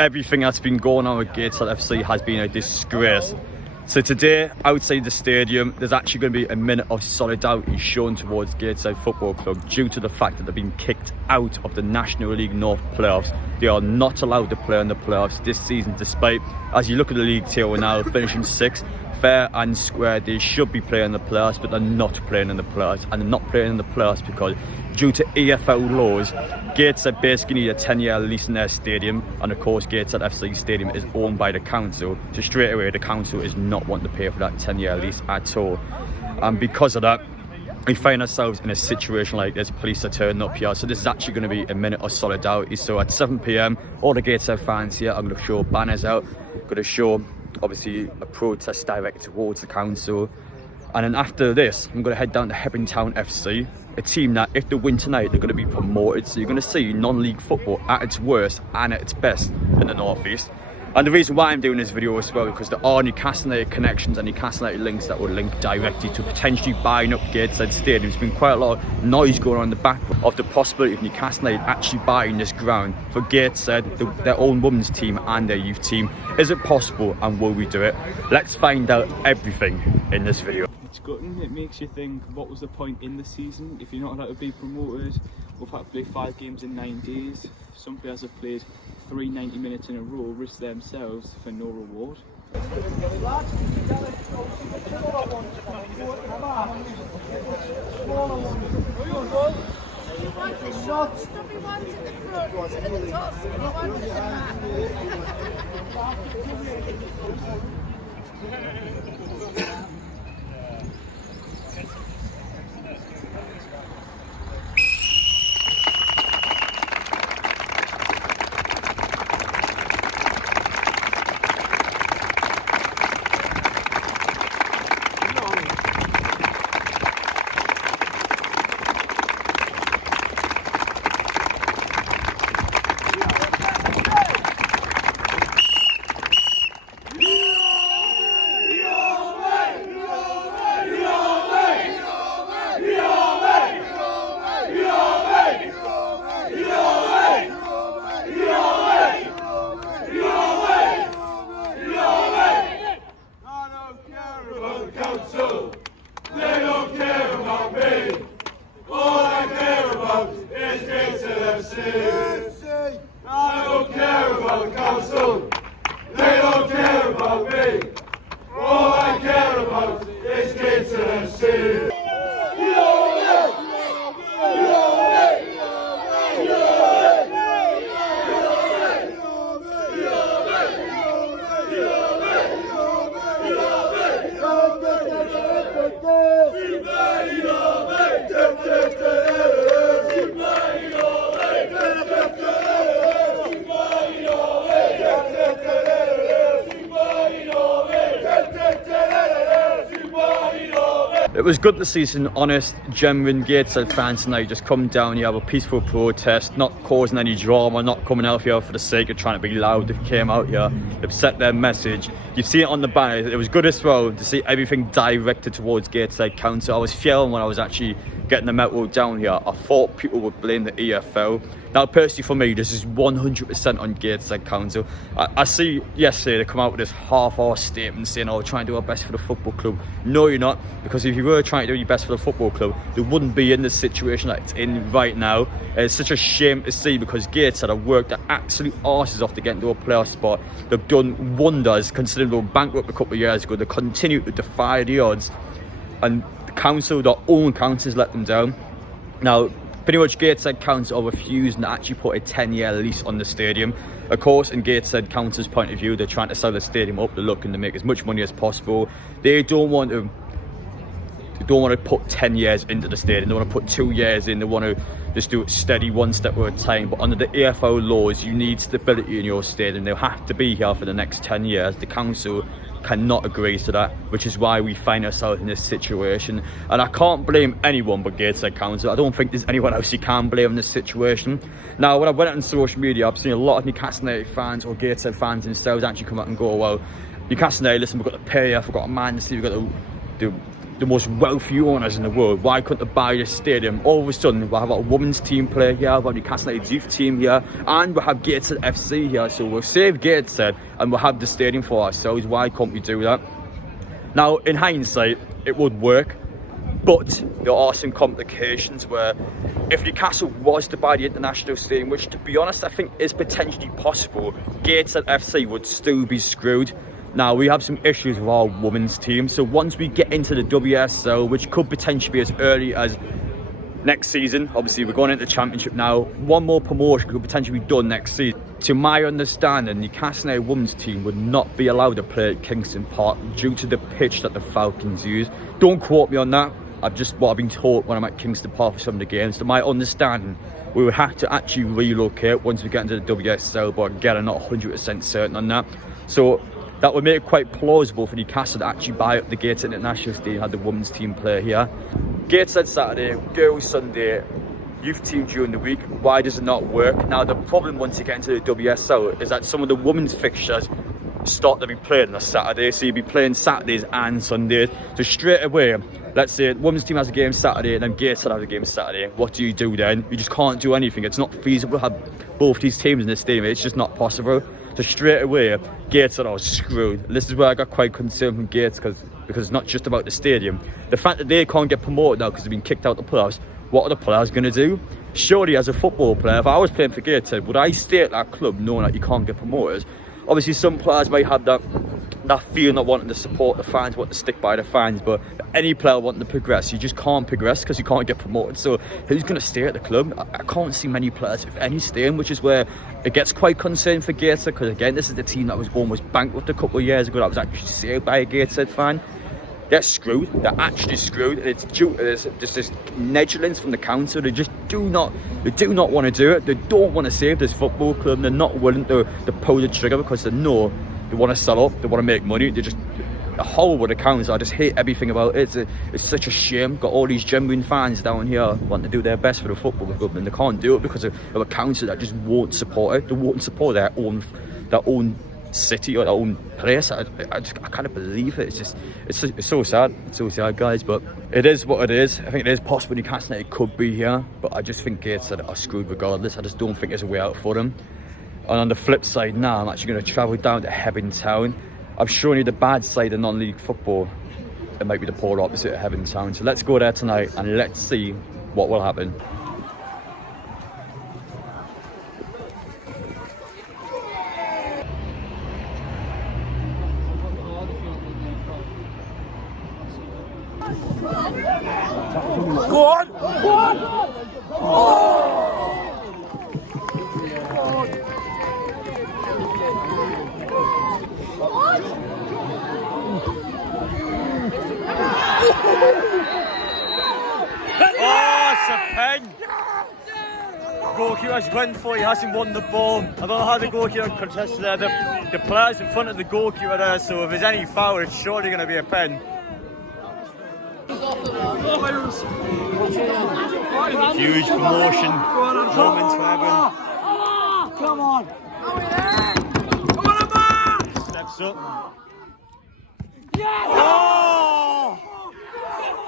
everything that's been going on with Gateshead FC has been a disgrace. So today, outside the stadium, there's actually going to be a minute of solidarity shown towards Gateshead Football Club due to the fact that they've been kicked out of the National League North playoffs. They are not allowed to play in the playoffs this season, despite, as you look at the league table now, finishing 6th, fair and square, they should be playing in the playoffs, but they're not playing in the playoffs. And they're not playing in the playoffs because, due to EFL laws, Gateshead basically need a 10-year lease in their stadium, and of course Gateshead FC stadium is owned by the council, so straight away the council is not wanting to pay for that 10-year lease at all. And because of that, we find ourselves in a situation like this. Police are turning up here, so this is actually going to be a minute of solidarity. So at 7 p.m, all the Gateshead fans here are going to show banners out, going to show obviously a protest directed towards the council. And then after this, I'm going to head down to Hebburn Town FC, a team that, if they win tonight, they're going to be promoted. So you're going to see non-league football at its worst and at its best in the North East. And the reason why I'm doing this video as well, because there are Newcastle United connections and Newcastle United links that will link directly to potentially buying up Gateshead Stadium. There's been quite a lot of noise going on in the back of the possibility of Newcastle United actually buying this ground for Gateshead, their own women's team and their youth team. Is it possible, and will we do it? Let's find out everything in this video. It's gutting. It makes you think, what was the point in the season if you're not allowed to be promoted? We've had to play 5 games in 9 days. Some players have played 3 90 minutes in a row, risk themselves for no reward. I don't care about the council. They don't care about me. All I care about is Gateshead FC. It was good to see some honest, genuine Gateshead fans tonight just come down here, have a peaceful protest, not causing any drama, not coming out here for the sake of trying to be loud. They came out here, they've set their message. You've seen it on the banner. It was good as well to see everything directed towards Gateshead Council. I was feeling when I was actually getting the metal down here, I thought people would blame the EFL. Now, personally for me, this is 100% on Gateshead Council. I see yesterday they come out with this half-hour statement saying, oh, we're trying to do our best for the football club. No, you're not, because if you were trying to do your best for the football club, they wouldn't be in the situation that it's in right now. It's such a shame to see, because Gateshead have worked their absolute arses off to get into a playoff spot. They've done wonders, considering they were bankrupt a couple of years ago. They continue to defy the odds, and the council, their own councils, let them down. Now, pretty much Gateshead Council are refusing to actually put a 10-year lease on the stadium. Of course, in Gateshead Council's point of view, they're trying to sell the stadium up. They're looking to make as much money as possible. They don't want to put 10 years into the stadium. They want to put 2 years in. They want to just do it steady, one step at a time. But under the EFL laws, you need stability in your stadium. They'll have to be here for the next 10 years. The council cannot agree to that, which is why we find ourselves in this situation. And I can't blame anyone but Gateshead Council. I don't think there's anyone else you can blame in this situation. Now, when I went out on social media, I've seen a lot of Newcastle United fans or Gateshead fans themselves actually come out and go, well, Newcastle United, listen, we've got to pay, we've got to man the city, we've got to do the most wealthy owners in the world. Why couldn't they buy this stadium? All of a sudden, we'll have a women's team play here, we'll have Newcastle United youth team here, and we'll have Gateshead FC here. So we'll save Gateshead and we'll have the stadium for ourselves. Why can't we do that? Now, in hindsight, it would work, but there are some complications where if Newcastle was to buy the international stadium, which to be honest I think is potentially possible, Gateshead FC would still be screwed. Now, we have some issues with our women's team, so once we get into the WSL, which could potentially be as early as next season, obviously we're going into the championship now, one more promotion could potentially be done next season. To my understanding, the Newcastle United women's team would not be allowed to play at Kingston Park due to the pitch that the Falcons use. Don't quote me on that, what I've been taught when I'm at Kingston Park for some of the games. To my understanding, we would have to actually relocate once we get into the WSL, but again, I'm not 100% certain on that. So that would make it quite plausible for Newcastle to actually buy up the Gateshead International Stadium, have the women's team play here. Gateshead Saturday, girls Sunday, youth team during the week. Why does it not work? Now, the problem once you get into the WSL is that some of the women's fixtures start to be played on a Saturday, so you'll be playing Saturdays and Sundays. So straight away, let's say the women's team has a game Saturday and then Gateshead has a game Saturday. What do you do then? You just can't do anything. It's not feasible to have both these teams in the stadium. It's just not possible. So straight away, Gateshead are screwed. This is where I got quite concerned from Gates because it's not just about the stadium. The fact that they can't get promoted now because they've been kicked out of the playoffs, what are the players going to do? Surely as a football player, if I was playing for Gateshead, would I stay at that club knowing that you can't get promoted? Obviously some players might have that feeling of wanting to support the fans, wanting to stick by the fans, but any player wanting to progress, you just can't progress because you can't get promoted. So who's going to stay at the club? I can't see many players, if any, staying, which is where it gets quite concerned for Gateshead, because again, this is the team that was almost bankrupt a couple of years ago, that was actually saved by a Gateshead fan. They're screwed. They're actually screwed, and it's due to this negligence from the council. They just do not want to do it. They don't want to save this football club. They're not willing to pull the trigger because they know they want to sell up. They want to make money. They just the whole with the council. I just hate everything about it. It's such a shame. Got all these genuine fans down here wanting to do their best for the football club, and they can't do it because of a council that just won't support it. They won't support their own city or their own place. I can't believe it. It's so sad. It's so sad, guys, but it is what it is. I think it is possible Newcastle United could be here, but I just think Gateshead are screwed regardless. I just don't think there's a way out for them. And on the flip side now, I'm actually going to travel down to Hebburn Town. I'm showing you the bad side of non-league football. It might be the polar opposite of Hebburn Town. So let's go there tonight and let's see what will happen. Go on! Go on! Oh! Oh, it's a pen! Goalkeeper's went for it, he hasn't won the ball. I don't know how the goalkeeper contested there. The player's in front of the goalkeeper there, so if there's any foul, it's surely going to be a pen. Huge promotion, moment for Hebburn. Come on! Steps up. Oh!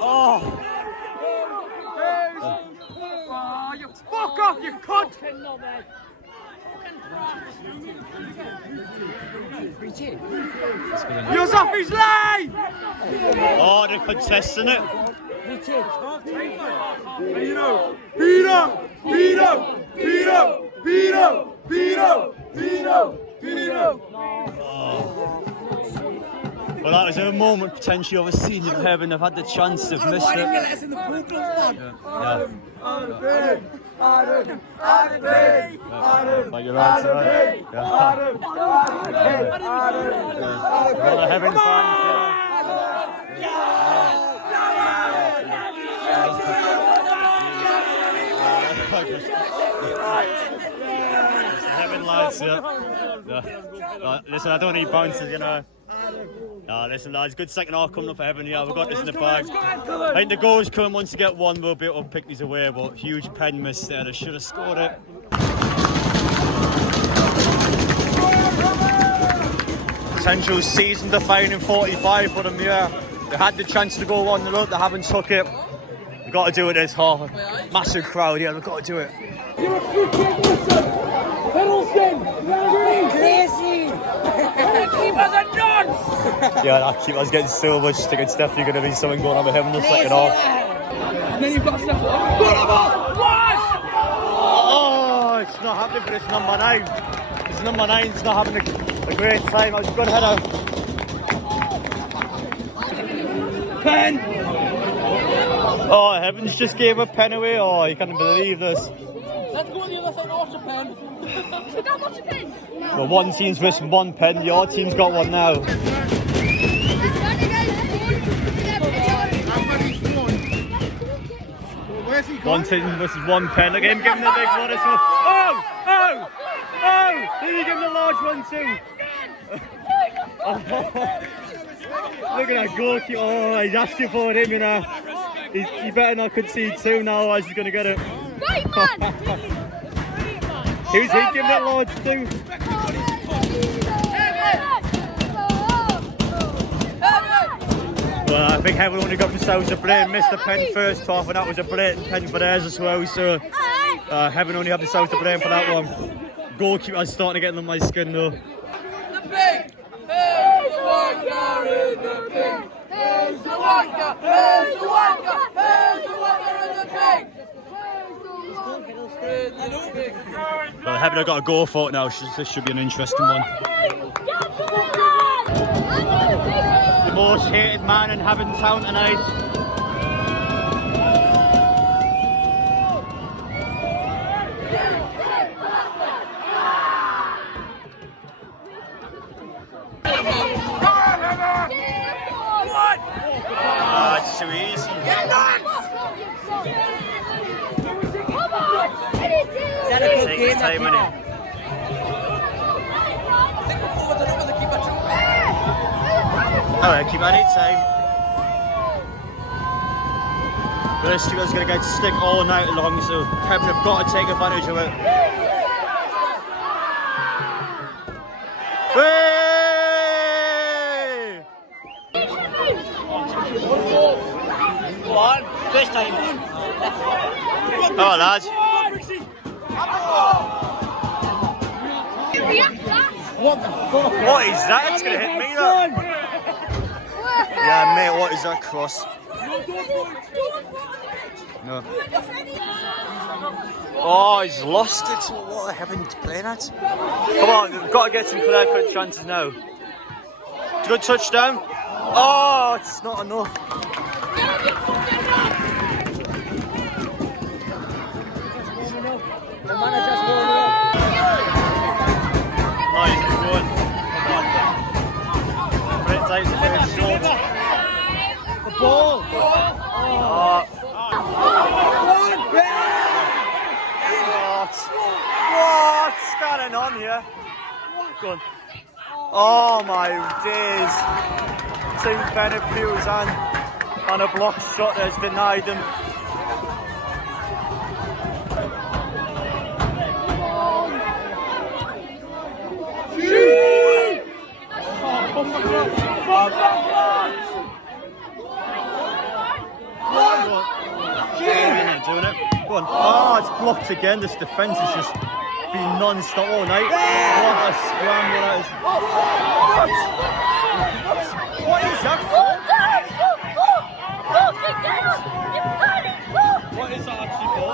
Oh! Oh, you fuck off, you cunt! He was off his line! Oh, they're contesting it. Beat him! Beat him! Beat him! Beat him! Beat him! Beat him! Beat him! Beat him! Well, that was a moment potentially of a senior of Hebburn. They've had the chance, they've missed it. Like you're right, sir. Yeah. Hebburn fans. Hebburn lads, yeah. Listen, I don't need bounces, you know. Listen, lads, good second half coming up for Hebburn. Yeah, we've got this in the bag. I think the goals come once you get one, we'll be able to pick these away, but huge pen miss there. They should have scored it. Potential season defining 45 for them, yeah. They had the chance to go 1-0 up, they haven't took it. We've got to do it this hard. Massive crowd here, we've got to do it. Yeah, that keeper's getting so much stick. It's definitely going to be something going on with him in the second half. And then you've got stuff like, Oh, it's not happening for this number 9. This number 9's not having a great time. That was a good header. Pen! Oh, Heavens just gave a pen away. Oh, you can't believe this. Let's go on the other side and watch a pen. We don't watch a pen? No. Well, one team's missing 1 pen. Your team's got 1 now. One team versus 1 pen. Look at him giving the big one. Oh! Oh! Oh! Did he give him the large one too? Look at that goalkeeper. Oh, he's asking for him, you know. He better not concede 2 now, otherwise he's going to get it. Right, man! Who's he giving that large to? Well, I think Heaven only got themselves a brain, missed the pen first half, and that was a blatant pen for theirs as well. So Heaven only had themselves the brain for that one. Goalkeeper's starting to get under my skin though. The pig! Here's the wonder in the pig! Here's the wonder! Here's the wonder! Here's the wonder in the pig! Well, Heaven have got to go for it now. This should be an interesting one. The most hated man in Heaton Town tonight. Oh, it's too easy. Take your time in it. Alright, keep on it time. This keeper's going to get stick all night long, so Heaven have got to take advantage of it. Hey! Go on, first time. Oh, lads. What the fuck? What is that? It's going to hit me, though. Yeah, mate, what is that cross? No. Oh, he's lost it. What the Heaven's playing at? Come on, we've got to get some clear-cut chances now. Good touchdown. Oh, it's not enough. The manager's going away. Nice, good one. Great tight, very short. The ball! Oh. What's going on here? Go on. Oh my days. Two Benefields and a block shot has denied them. Doing it. Go on. Oh, it's blocked again. This defence has just been non-stop all night. What a scramble that is. What is that for? What is that actually for?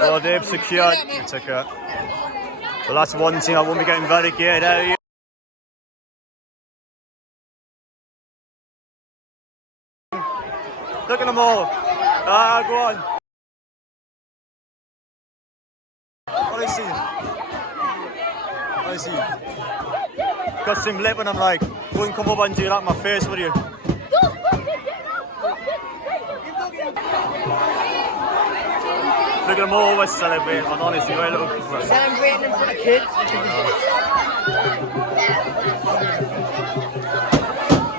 Oh, they've secured. They took it. Well, that's one team I won't be getting very good out of here. Look at them all. Ah, go on. What I see. Got some lip and I'm like, go and come over and do that in my face, will you? Look at them all always celebrating, man, honestly, right, little Celebrating in front of kids.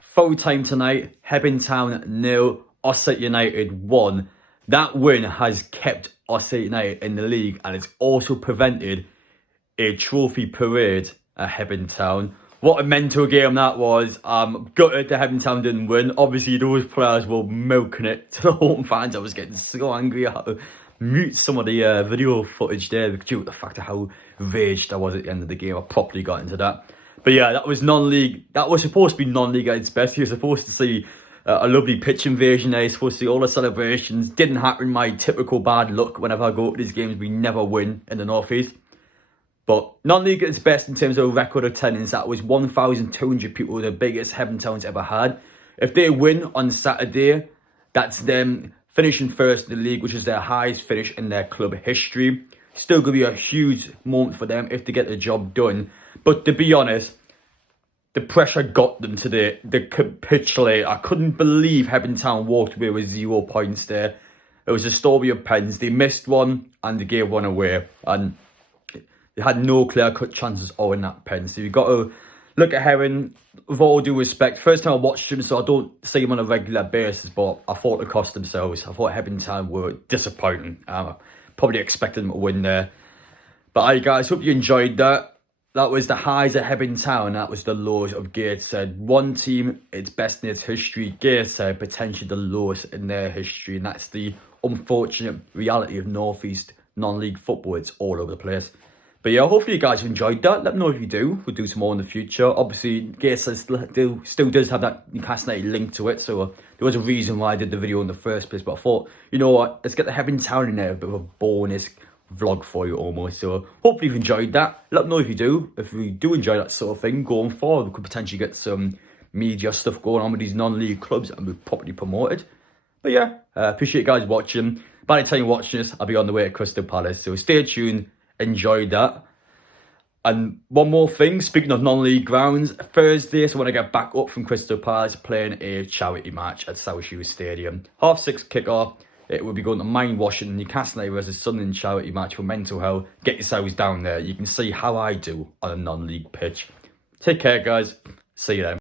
Full time tonight, Hebburn Town 0, Osset United 1. That win has kept us United in the league, and it's also prevented a trophy parade at Hebburn Town. What a mental game that was. Gutted that Heaton Town didn't win. Obviously, those players were milking it to the home fans. I was getting so angry. I had to mute some of the video footage there due to the fact of how raged I was at the end of the game. I properly got into that. But yeah, that was non-league. That was supposed to be non-league at its best. You're supposed to see a lovely pitch invasion there. You're supposed to see all the celebrations. Didn't happen. My typical bad luck whenever I go to these games. We never win in the North East. But non-league at its best in terms of record attendance. That was 1,200 people, the biggest Heaton Town's ever had. If they win on Saturday, that's them finishing first in the league, which is their highest finish in their club history. Still going to be a huge moment for them if they get the job done. But to be honest, the pressure got them today. They capitulated. I couldn't believe Heaton Town walked away with 0 points there. It was a story of pens. They missed one and they gave one away. And they had no clear-cut chances owing that pen. So you've got to look at Heron with all due respect. First time I watched him, so I don't see him on a regular basis, but I thought they cost themselves. I thought Heaton Town were disappointing. Probably expected them to win there. But alright guys, hope you enjoyed that. That was the highs of Heaton Town. That was the lows of Gateshead. One team, its best in its history. Gateshead, potentially the lowest in their history. And that's the unfortunate reality of North East non-league football. It's all over the place. But yeah, hopefully you guys enjoyed that. Let me know if you do. We'll do some more in the future. Obviously, Gateshead still does have that Newcastle United link to it. So there was a reason why I did the video in the first place. But I thought, you know what, let's get the Heaton Town in there. A bit of a bonus vlog for you almost. So hopefully you've enjoyed that. Let me know if you do. If you do enjoy that sort of thing going forward, we could potentially get some media stuff going on with these non-league clubs and be properly promoted. But yeah, appreciate you guys watching. By the time you're watching this, I'll be on the way to Crystal Palace. So stay tuned. Enjoy that. And one more thing, speaking of non-league grounds, Thursday, so when I get back up from Crystal Palace, playing a charity match at South Shoes Stadium. 6:30 kickoff. It will be going to Mind Washington, Newcastle United versus Sunderland charity match for mental health. Get yourselves down there. You can see how I do on a non-league pitch. Take care, guys. See you then.